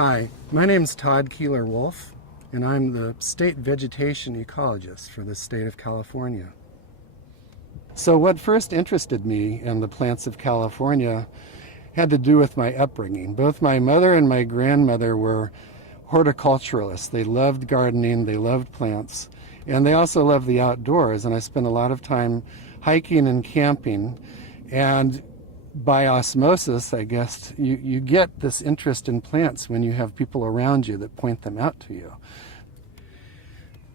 Hi, my name's Todd Keeler-Wolf, and I'm the State Vegetation Ecologist for the state of California. So what first interested me in the plants of California had to do with my upbringing. Both my mother and my grandmother were horticulturalists. They loved gardening, they loved plants, and they also loved the outdoors, and I spent a lot of time hiking and camping. And by osmosis, I guess, you get this interest in plants when you have people around you that point them out to you.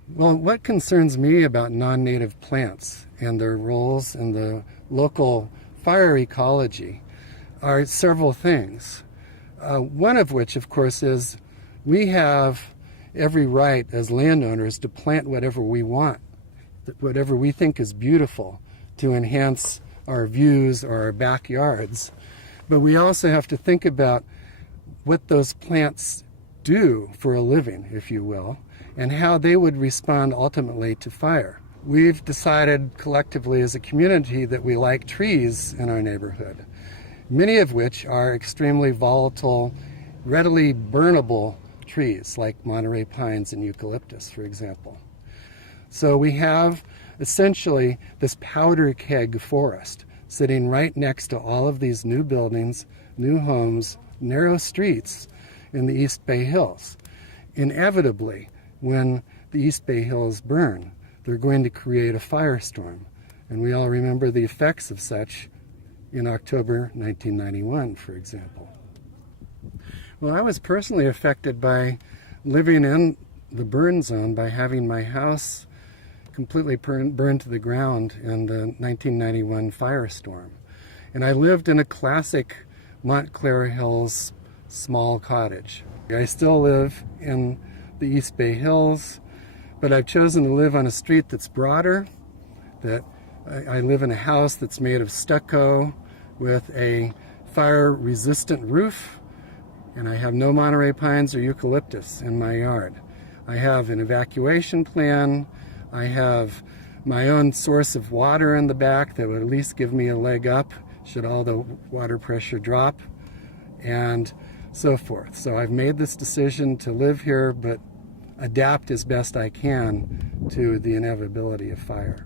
Well, what concerns me about non-native plants and their roles in the local fire ecology are several things. One of which, of course, is we have every right as landowners to plant whatever we want, whatever we think is beautiful to enhance our views or our backyards. But we also have to think about what those plants do for a living, if you will, and how they would respond ultimately to fire. We've decided collectively as a community that we like trees in our neighborhood, many of which are extremely volatile, readily burnable trees like Monterey pines and eucalyptus, for example. So we have essentially this powder keg forest sitting right next to all of these new buildings, new homes, narrow streets in the East Bay Hills. Inevitably, when the East Bay Hills burn, they're going to create a firestorm. And we all remember the effects of such in October 1991, for example. Well, I was personally affected by living in the burn zone by having my house completely burned to the ground in the 1991 firestorm. And I lived in a classic Montclair Hills small cottage. I still live in the East Bay Hills, but I've chosen to live on a street that's broader, that I live in a house that's made of stucco with a fire-resistant roof, and I have no Monterey pines or eucalyptus in my yard. I have an evacuation plan. I have my own source of water in the back that would at least give me a leg up should all the water pressure drop, and so forth. So I've made this decision to live here, but adapt as best I can to the inevitability of fire.